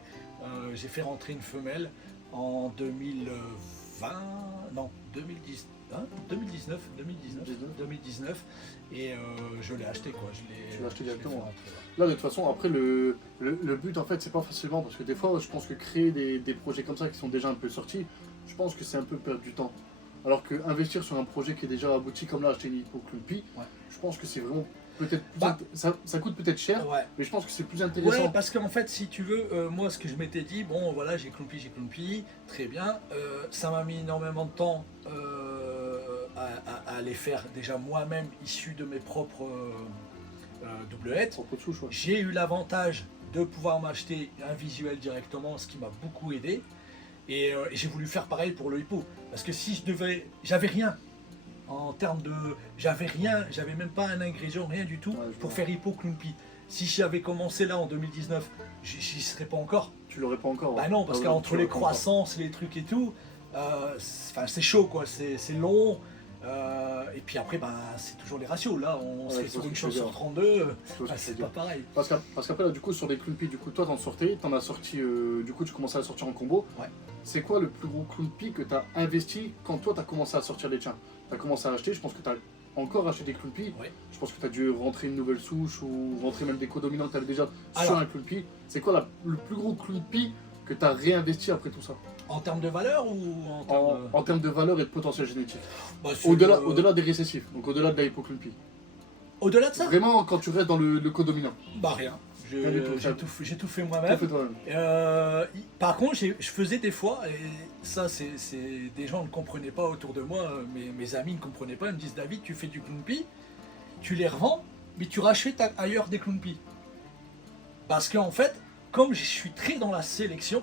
j'ai fait rentrer une femelle en 2020, non, 2010, hein, 2019, et je l'ai acheté, quoi. Tu l'as acheté je l'ai directement. fait rentrer, ouais. Là, de toute façon, après, le but, en fait, c'est pas facilement, parce que des fois, je pense que créer des projets comme ça qui sont déjà un peu sortis, je pense que c'est un peu perdre du temps. Alors que investir sur un projet qui est déjà abouti, comme là, acheter une Hippo Clumpy, Ouais. je pense que c'est vraiment peut-être plus Bah. ça coûte peut-être cher, Ouais. mais je pense que c'est plus Ouais, intéressant. parce qu'en fait, si tu veux, moi, ce que je m'étais dit, bon, voilà, j'ai Clumpy, très bien. Ça m'a mis énormément de temps à les faire déjà moi-même, issus de mes propres doubleheads. Propre de souche, ouais. J'ai eu l'avantage de pouvoir m'acheter un visuel directement, ce qui m'a beaucoup aidé. Et j'ai voulu faire pareil pour le hippo. Parce que si je devais... J'avais rien. En termes de... J'avais rien, j'avais même pas un ingrédient, rien du tout Ouais, je pour vois. faire hippo Clumpy. Si j'avais commencé là en 2019, j'y serais pas encore. Tu l'aurais pas encore. Bah ouais. non, parce Ah ouais, qu'entre tu les l'aurais pas encore. croissances, les trucs et tout, c'est chaud quoi, c'est long. Et puis après, ben, c'est toujours les ratios. Là, on Ouais, serait je sur vois une ce que chose tu veux sur dire. 32, Je vois ce que tu c'est veux pas dire. pareil. Parce qu'après, là, du coup, sur les Clumpy, du coup, toi, t'en sortais, t'en as sorti, du coup, tu commençais à sortir en combo. Ouais. C'est quoi le plus gros Clumpy que t'as investi quand toi, t'as commencé à sortir les tiens? T'as commencé à acheter, je pense que t'as encore acheté des Clumpy. Ouais. Je pense que t'as dû rentrer une nouvelle souche ou rentrer même des codominants que t'avais déjà sur Alors. un Clumpy. C'est quoi le plus gros Clumpy que t'as réinvesti après tout ça? En termes de valeur ou en termes de... En termes de valeur et de potentiel génétique. Bah, c'est Au-delà des récessifs, donc au-delà de la hypoclumpie. Au-delà de ça, Vraiment, quand tu restes dans le codominant. bah rien. Rien du tout, ça- J'ai tout fait Tout moi-même. fait toi-même. Par contre, je faisais des fois, et ça, c'est des gens ne comprenaient pas autour de moi, mes amis ne comprenaient pas, ils me disent David, tu fais du Clumpy, tu les revends, mais tu rachètes ailleurs des Clumpy. Parce qu'en fait, comme je suis très dans la sélection,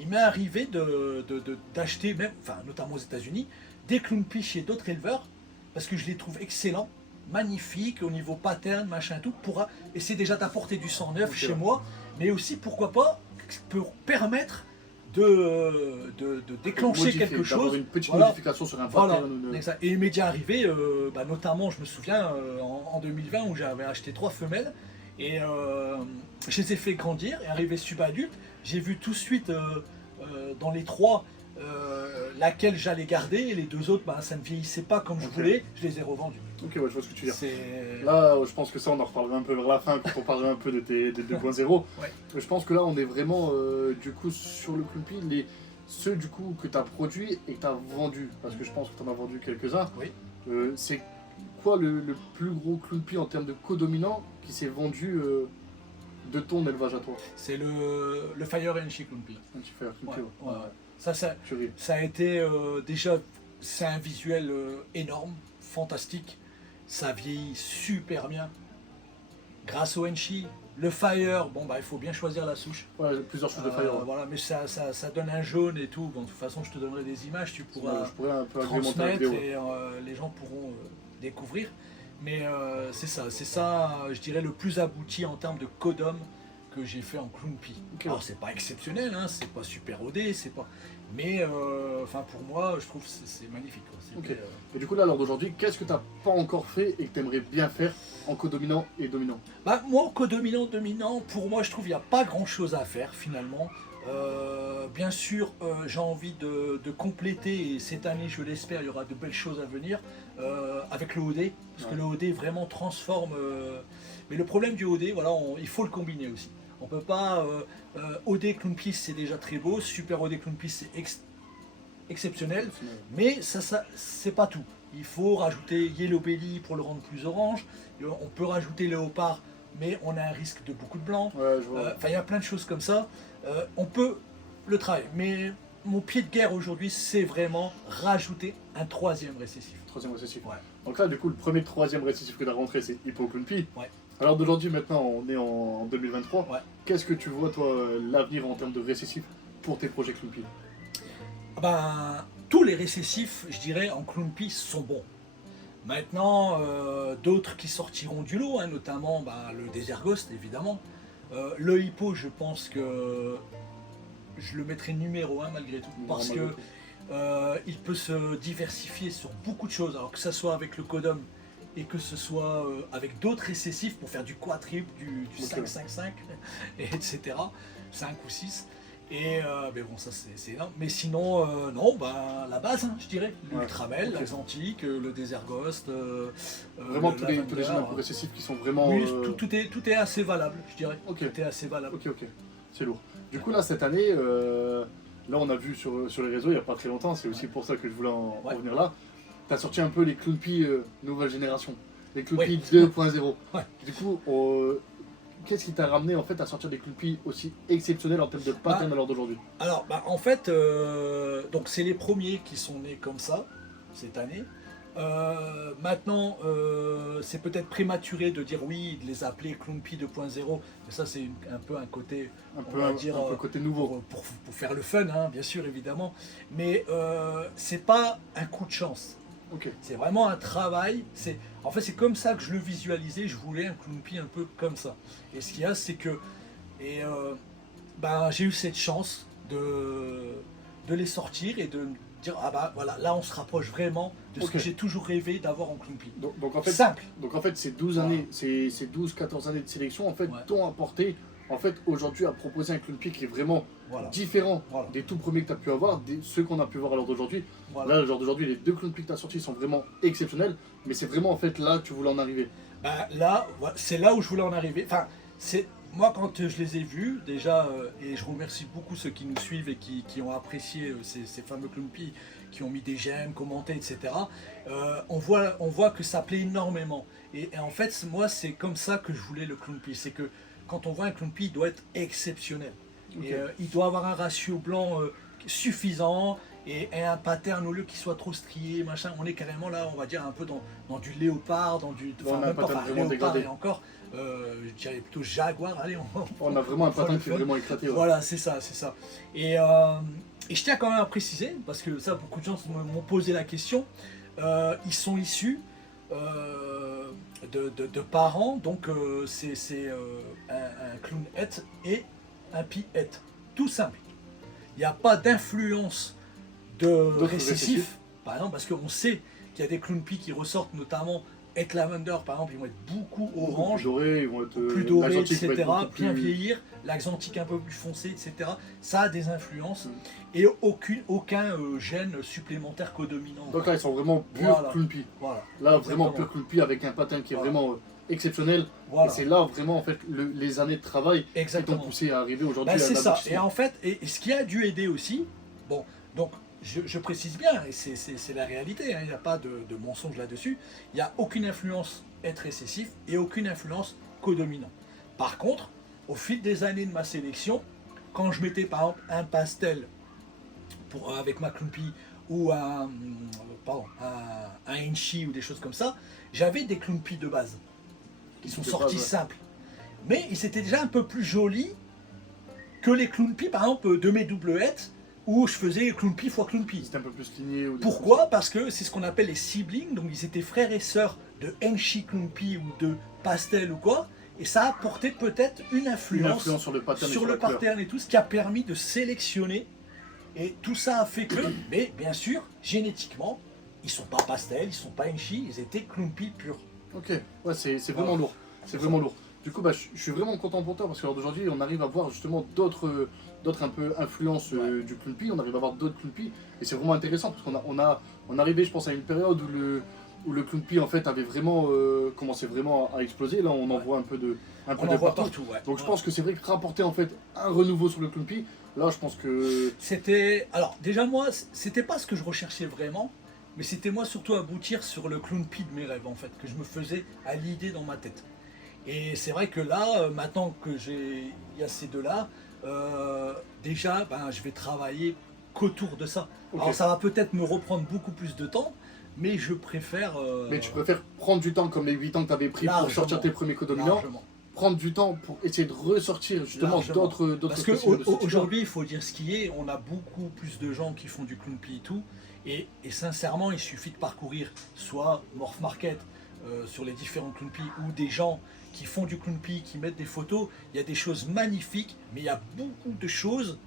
il m'est arrivé d'acheter, même, enfin, notamment aux États-Unis, des Clumpy chez d'autres éleveurs, parce que je les trouve excellents, magnifiques, au niveau pattern, machin, tout, et c'est déjà d'apporter du sang neuf Ok. chez moi, mais aussi, pourquoi pas, pour permettre de déclencher Modifier, quelque d'avoir chose. une petite Voilà. modification sur un Voilà, pattern. ou une- exact. Et il m'est déjà arrivé, notamment, je me souviens, en 2020, où j'avais acheté 3 femelles, et je les ai fait grandir, et arrivé subadulte, j'ai vu tout de suite, dans les 3, laquelle j'allais garder, et les 2 autres, ça ne vieillissait pas comme je Ok. voulais, je les ai revendus. Ok, ouais, je vois ce que tu veux dire. C'est... Là, je pense que ça, on en reparlera un peu vers la fin, quand on parlera un peu de tes 2.0. Ouais. Je pense que là, on est vraiment, du coup, sur le Clumpy, ceux, du coup, que tu as produits et que tu as vendus. Parce que je pense que tu en as vendu quelques-uns. Oui. C'est quoi le plus gros Clumpy en termes de codominant qui s'est vendu de ton élevage à toi? C'est le Fire and Chic Clumpy. Un petit frère Clumpy, Ouais, ouais. ouais. Ça, Tu ris. ça a été déjà, c'est un visuel énorme, fantastique. Ça vieillit super bien. Grâce au Enchi, le Fire, bon il faut bien choisir la souche. Ouais, plusieurs choses de Fire. Ouais. Voilà, mais ça donne un jaune et tout. Bon, de toute façon, je te donnerai des images, tu pourras Je pourrais un peu agrémenter la transmettre vidéo. et les gens pourront découvrir. Mais c'est ça, je dirais, le plus abouti en termes de codom que j'ai fait en Clumpy. Ok. Alors c'est pas exceptionnel, hein, c'est pas super rodé, c'est pas. Mais enfin pour moi, je trouve que c'est magnifique. Quoi. Ok. C'était, Et du coup, là, lors d'aujourd'hui, qu'est-ce que tu n'as pas encore fait et que tu aimerais bien faire en codominant et dominant? moi, codominant, dominant, pour moi, je trouve qu'il n'y a pas grand chose à faire finalement. Bien sûr, j'ai envie de compléter, et cette année, je l'espère, il y aura de belles choses à venir, avec le OD, parce que le OD vraiment transforme. Mais le problème du OD, voilà, il faut le combiner aussi. On peut pas. OD Clown Piece c'est déjà très beau, Super OD Clown Piece c'est exceptionnel, mais ça c'est pas tout. Il faut rajouter Yellow Belly pour le rendre plus orange. On peut rajouter Léopard, mais on a un risque de beaucoup de blanc. Ouais, je vois. Enfin, il y a plein de choses comme ça. On peut le travailler, mais mon pied de guerre aujourd'hui, c'est vraiment rajouter un troisième récessif. Troisième récessif. Ouais. Donc là, du coup, le premier troisième récessif que tu as rentré, c'est Hippo Clown Pea. Ouais. Alors d'aujourd'hui, maintenant, on est en 2023. Ouais. Qu'est-ce que tu vois, toi, l'avenir en termes de récessif pour tes projets Clown Pea? Ben, tous les récessifs, je dirais, en Clown Pea sont bons. Maintenant, d'autres qui sortiront du lot, hein, notamment le Desert Ghost, évidemment. Le Hippo, je pense que je le mettrai numéro 1 malgré tout, parce que il peut se diversifier sur beaucoup de choses, alors que ce soit avec le Codom et que ce soit avec d'autres récessifs pour faire du quadruple, du 5-5-5, etc. 5 ou 6. Et mais bon, ça c'est énorme. Mais sinon, non, la base, hein, je dirais. L'Ultramel, l'Axantique, le Desert Ghost. Vraiment tous les jeunes un peu récessifs qui sont vraiment. Oui, tout est assez valable, je dirais. Ok. Tout est assez valable. Ok, c'est lourd. Du coup, là, cette année, là, on a vu sur les réseaux il n'y a pas très longtemps, c'est aussi pour ça que je voulais en revenir là. Tu as sorti un peu les Clown Pea nouvelle génération, les Clown Pea 2.0. Ouais. Du coup, qu'est-ce qui t'a ramené en fait à sortir des Clown Pea aussi exceptionnels en termes de pattern à l'heure d'aujourd'hui? Alors, en fait, donc c'est les premiers qui sont nés comme ça cette année. Maintenant, c'est peut-être prématuré de dire oui, de les appeler Clown Pea 2.0, mais ça c'est un peu un côté, un peu côté nouveau. Pour faire le fun, hein, bien sûr, évidemment. Mais c'est pas un coup de chance. Okay. C'est vraiment un travail. En fait, c'est comme ça que je le visualisais. Je voulais un Clown Pea un peu comme ça. Et ce qu'il y a, c'est que j'ai eu cette chance de les sortir et de me dire voilà, là on se rapproche vraiment de ce que j'ai toujours rêvé d'avoir en Clown Pea. Donc en fait, simple. Donc en fait, ces 12 années, ces 12-14 années de sélection en fait t'ont apporté en fait aujourd'hui à proposer un Clown Pea qui est vraiment différent des tout premiers que tu as pu avoir, ceux qu'on a pu voir à l'heure d'aujourd'hui. Là, à l'heure d'aujourd'hui, les deux Clown Pea que tu as sortis sont vraiment exceptionnels, mais c'est vraiment en fait là que tu voulais en arriver. Là, c'est là où je voulais en arriver. Enfin, moi quand je les ai vus déjà, et je remercie beaucoup ceux qui nous suivent et qui ont apprécié ces fameux Clown Pea, qui ont mis des j'aime, commenté, etc. On voit que ça plaît énormément. Et en fait, moi, c'est comme ça que je voulais le Clown Pea. C'est que quand on voit un Clown Pea, il doit être exceptionnel. Okay. Et il doit avoir un ratio blanc suffisant et un pattern au lieu qu'il soit trop strié, machin. On est carrément là, on va dire un peu dans du léopard, même pas léopard et encore. Je dirais plutôt jaguar. Allez, on a vraiment un pattern qui est vraiment éclaté. Ouais. Voilà, c'est ça. Et je tiens quand même à préciser, parce que ça, beaucoup de gens m'ont posé la question. Ils sont issus de parents, donc c'est un clown het et un pea het. Tout simple. Il n'y a pas d'influence de récessif, par exemple, parce qu'on sait qu'il y a des clown pea qui ressortent, notamment Het Lavender, par exemple, ils vont être beaucoup orange, plus dorés, etc., bien vieillir, l'axantique un peu plus foncé, etc. Ça a des influences et aucun gène supplémentaire codominant. Donc là, ils sont vraiment pur Clown Pea. Voilà. Là, vraiment pur Clown Pea avec un pattern qui est vraiment exceptionnel. Et c'est là vraiment en fait les années de travail qui t'ont poussé à arriver aujourd'hui. C'est ça. Et en fait, et ce qui a dû aider aussi, bon, donc je précise bien, et c'est la réalité, hein, il n'y a pas de mensonge là-dessus, il n'y a aucune influence être récessif et aucune influence codominant. Par contre, au fil des années de ma sélection, quand je mettais par exemple un pastel avec ma Clown Pea ou un Enchi ou des choses comme ça, j'avais des Clown Pea de base qui sont sortis simples. Mais ils étaient déjà un peu plus jolis que les Clown Pea, par exemple, de mes doublettes, où je faisais Clown Pea fois Clown Pea. C'était un peu plus ligné. Pourquoi? Parce que c'est ce qu'on appelle les siblings, donc ils étaient frères et sœurs de Enchi Clown Pea ou de Pastel ou quoi, et ça a apporté peut-être une influence sur le pattern et tout, ce qui a permis de sélectionner, et tout ça a fait que, mais bien sûr, génétiquement, ils sont pas Pastel, ils sont pas Enchi, ils étaient Clown Pea pur. Ok, ouais, c'est vraiment lourd, c'est vraiment lourd. Du coup, je suis vraiment content pour toi parce qu'aujourd'hui, on arrive à voir justement d'autres un peu influences du Clown Pea, on arrive à voir d'autres Clown Pea et c'est vraiment intéressant parce qu'on arrivait, je pense, à une période où où le Clownpie en fait avait vraiment commencé vraiment à exploser. Là, on en voit un peu de On en voit partout, ouais. Donc je pense que c'est vrai que rapporter en fait un renouveau sur le Clownpie, là, je pense que C'était. Alors, déjà, moi, c'était pas ce que je recherchais vraiment, mais c'était moi surtout aboutir sur le Clownpie de mes rêves, en fait, que je me faisais à l'idée dans ma tête. Et c'est vrai que là, maintenant que il y a ces deux-là, déjà, ben, je vais travailler qu'autour de ça. Ok. Alors, ça va peut-être me reprendre beaucoup plus de temps, mais je préfère. mais tu préfères prendre du temps comme les 8 ans que tu avais pris pour Largement. sortir tes premiers codes dominants, largement. prendre du temps pour essayer de ressortir justement Largement. d'autres Parce spécimens de ce type-là. qu'aujourd'hui, il faut dire ce qui est, on a beaucoup plus de gens qui font du Clownpie et tout. Et sincèrement, il suffit de parcourir soit Morph Market sur les différents Clownpie ou des gens qui font du Clownpie, qui mettent des photos. Il y a des choses magnifiques, mais il y a beaucoup de choses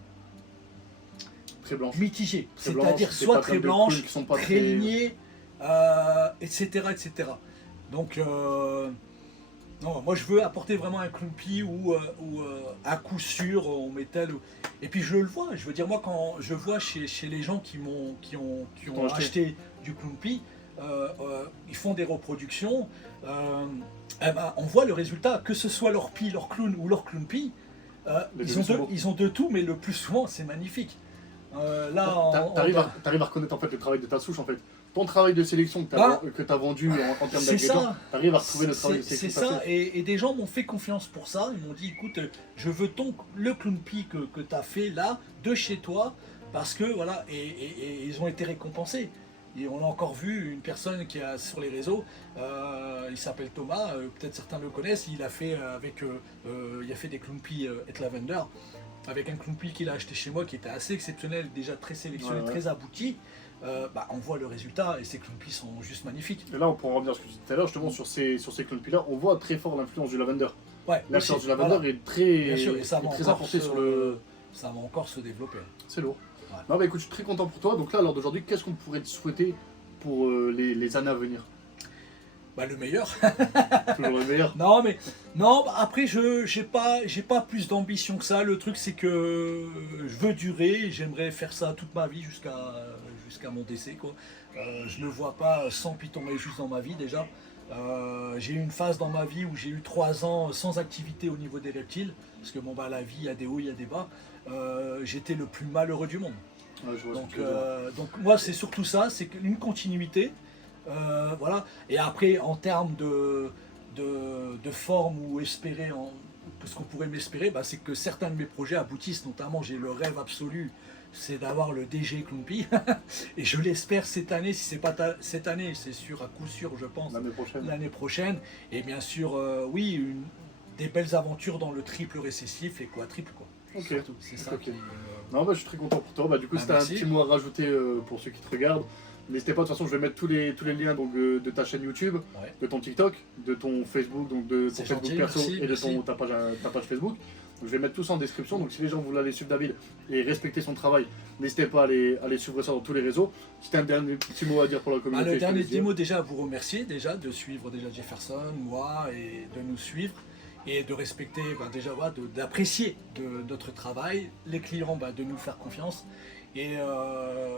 Très blanche. mitigées. Très C'est-à-dire blanches, des soit patterns très de blanches, clown qui sont pas très très- lignées, etc., etc. Donc, non, moi je veux apporter vraiment un Clownpie où, à coup sûr on met tel. Et puis je le vois, je veux dire, moi quand je vois chez les gens qui ont t'ont acheté du Clownpie, ils font des reproductions, eh ben, on voit le résultat, que ce soit leur pie, leur clown ou leur Clownpie, Les ils, deux ont sont de, beaux. ils ont de tout, mais le plus souvent c'est magnifique. Là, en- T'arrives en- à reconnaître en fait le travail de ta souche en fait. Ton travail de sélection que Bah, t'as vendu en termes c'est d'ingrédients, ça. t'arrives à retrouver le travail de C'est sélection. ça, et des gens m'ont fait confiance pour ça. Ils m'ont dit, écoute, je veux le Clownpie que tu as fait là, de chez toi, parce que voilà, et ils ont été récompensés. Et on a encore vu une personne qui a sur les réseaux, il s'appelle Thomas, peut-être certains le connaissent, il a fait il a fait des Clownpie et Lavender, avec un Clownpie qu'il a acheté chez moi qui était assez exceptionnel, déjà très sélectionné, Ouais, ouais. très abouti. Bah, on voit le résultat et ces Clownpie sont juste magnifiques. Et là, on pourra revenir à ce que tu disais tout à l'heure, justement, sur ces Clownpie-là, on voit très fort l'influence du lavender. Ouais, L'influence aussi, du lavender voilà. est très, Bien sûr, et ça est va très encore apportée se- sur le. Ça va encore se développer. C'est lourd. Ouais. Non, bah écoute, je suis très content pour toi. Donc là, à l'heure d'aujourd'hui, qu'est-ce qu'on pourrait te souhaiter pour les années à venir? Bah, le meilleur. Toujours le meilleur. Non, mais non. Après, j'ai pas plus d'ambition que ça. Le truc, c'est que je veux durer. J'aimerais faire ça toute ma vie jusqu'à mon décès, quoi. Je me vois pas sans Python et juste dans ma vie déjà. J'ai eu une phase dans ma vie où j'ai eu 3 ans sans activité au niveau des reptiles, parce que bon bah la vie, il y a des hauts, il y a des bas. J'étais le plus malheureux du monde. Ouais, je vois ce Donc, que tu veux dire. donc moi c'est surtout ça, c'est une continuité. Voilà. Et après en termes de forme ou espérer, ce qu'on pourrait m'espérer, bah, c'est que certains de mes projets aboutissent, notamment j'ai le rêve absolu, c'est d'avoir le DG Clownpie. Et je l'espère cette année, si c'est pas cette année, c'est sûr, à coup sûr je pense, L'année prochaine. l'année prochaine. Et bien sûr, oui, des belles aventures dans le triple récessif et quadruple quoi. Ok. Surtout, c'est ça Ok. qui Non, bah je suis très content pour toi. Bah, du coup, Bah, c'était un merci. petit mot à rajouter pour ceux qui te regardent. N'hésitez pas, de toute façon, je vais mettre tous les liens donc, de ta chaîne YouTube, Ouais. de ton TikTok, de ton Facebook, donc de ton C'est Facebook gentil, perso merci, et de merci. ta page Facebook. Donc, je vais mettre tout ça en description. Donc si les gens voulaient aller suivre David et respecter son travail, n'hésitez pas à aller suivre ça dans tous les réseaux. C'était un dernier petit mot à dire pour la Bah, communauté. le je te dernier laisse dire. mot déjà à vous remercier déjà de suivre déjà Jefferson, moi et de nous suivre et de respecter bah, déjà voilà, d'apprécier de notre travail, les clients bah, de nous faire confiance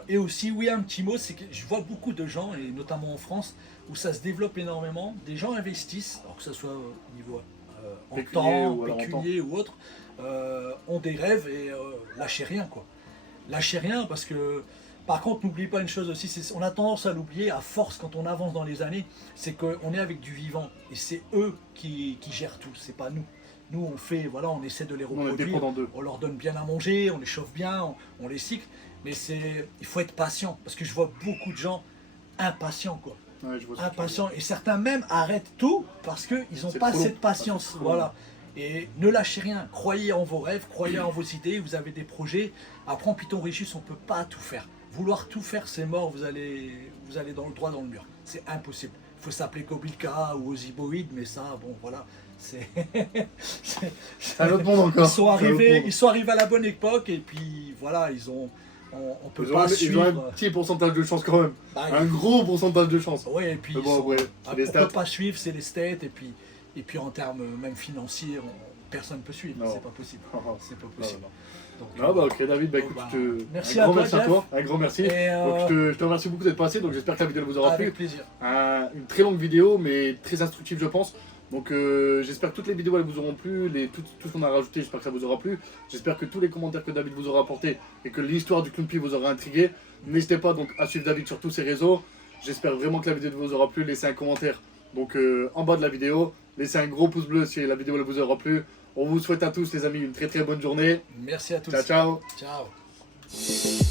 et aussi oui un petit mot c'est que je vois beaucoup de gens et notamment en France où ça se développe énormément, des gens investissent alors que ce soit au niveau en Pécunier temps, ou alors en pécunier ou autre, ont des rêves et lâchez rien quoi. Lâchez rien parce que par contre n'oubliez pas une chose aussi, on a tendance à l'oublier à force quand on avance dans les années, c'est qu'on est avec du vivant et c'est eux qui gèrent tout, c'est pas nous. Nous on fait, voilà, on essaie de les Nous, on est reproduire, dépendant d'eux. on leur donne bien à manger, on les chauffe bien, on les cycle, mais il faut être patient parce que je vois beaucoup de gens impatients quoi. Ouais, je vois ce que tu veux Impatients et certains même arrêtent tout parce qu'ils n'ont C'est pas trop long. cette patience. C'est trop Voilà. Et ne lâchez rien, croyez en vos rêves, croyez en vos idées, vous avez des projets. Après en Python Régis, on ne peut pas tout faire. Vouloir tout faire, c'est mort, vous allez dans le droit dans le mur. C'est impossible. Il faut s'appeler Kobilka ou Oziboïd, mais ça, bon voilà, c'est. C'est un autre monde encore. Ils sont C'est un autre arrivés, monde. ils sont arrivés à la bonne époque et puis voilà, on peut pas Ils ont suivre. un petit pourcentage de chance quand même. Bah, Un gros pourcentage de chance. ouais, et puis Mais bon, ils sont- ouais, c'est on les peut stats. pas suivre, c'est les stats, et puis en termes même financiers, personne ne peut suivre, Non. c'est pas possible. C'est pas Non, possible. non. Donc, Ah bah ok David, bah donc, écoute, bah, je te... merci un à grand toi, merci à Jeff. toi, un grand merci. Et, Donc je te remercie beaucoup d'être passé, donc j'espère que la vidéo vous aura plu. avec plaisir. Une très longue vidéo, mais très instructive je pense. Donc j'espère que toutes les vidéos elles vous auront plu, tout ce qu'on a rajouté, j'espère que ça vous aura plu. J'espère que tous les commentaires que David vous aura apportés et que l'histoire du Clown Pie vous aura intrigué. N'hésitez pas donc à suivre David sur tous ses réseaux. J'espère vraiment que la vidéo vous aura plu. Laissez un commentaire donc en bas de la vidéo. Laissez un gros pouce bleu si la vidéo elle vous aura plu. On vous souhaite à tous les amis une très très bonne journée. Merci à tous. Ciao ciao. Ciao.